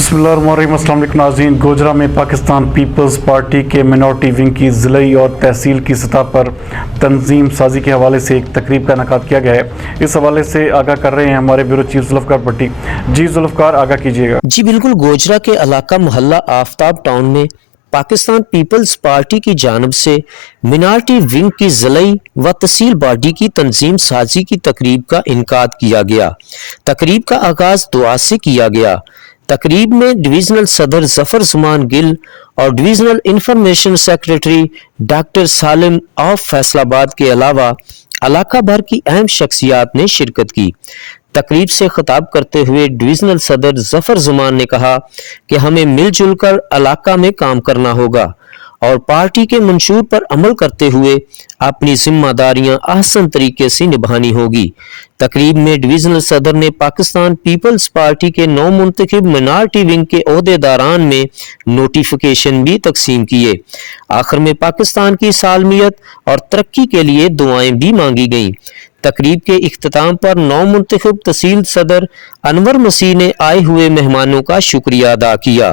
बिस्मिल्लाहिर्रहमानिर्रहीम। अस्सलाम वालेकुम नाज़रीन। गोजरा में पाकिस्तान पीपल्स पार्टी के मिनॉरिटी विंग की ज़िलाई और तहसील की सतह पर तंजीम साजी के हवाले से एक तकरीब का इनेकाद किया गया है। इस हवाले से आगाह कर रहे हैं हमारे ब्यूरो चीफ जुल्फ़कार भट्टी। जी जुल्फ़कार, आगाह कीजिएगा। जी बिल्कुल, गोजरा के इलाका मोहल्ला आफ्ताब टाउन में पाकिस्तान पीपल्स पार्टी की जानब से मिनॉरिटी विंग की ज़िलाई व तहसील बॉडी की तंजीम साजी की तकरीब का इनेकाद किया गया। तकरीब का आगाज़ दुआ से किया गया। तकरीब में डिवीज़नल सदर ज़फ़र ज़मान गिल और divisional information secretary doctor Salim of Faisalabad के अलावा इलाका भर की अहम शख्सियात ने शिरकत की। तकरीब से खिताब करते हुए डिवीज़नल सदर ज़फ़र ज़मान ने कहा कि हमें मिलजुल कर इलाका में काम करना होगा और पार्टी के मंशूर पर अमल करते हुए अपनी जिम्मेदारियां आसान तरीके से निभानी होगी। तकरीब में डिवीज़नल सदर ने पाकिस्तान पीपल्स पार्टी के नौ मुंतखब मिनॉरिटी विंग के ओहदेदारान में नोटिफिकेशन भी तकसीम किए। आखिर में पाकिस्तान की सालमियत और तरक्की के लिए दुआएं भी मांगी गईं। तकरीब के इख्तिताम पर नौ मुंतखब तहसील सदर अनवर मसीह ने आए हुए मेहमानों का शुक्रिया अदा किया।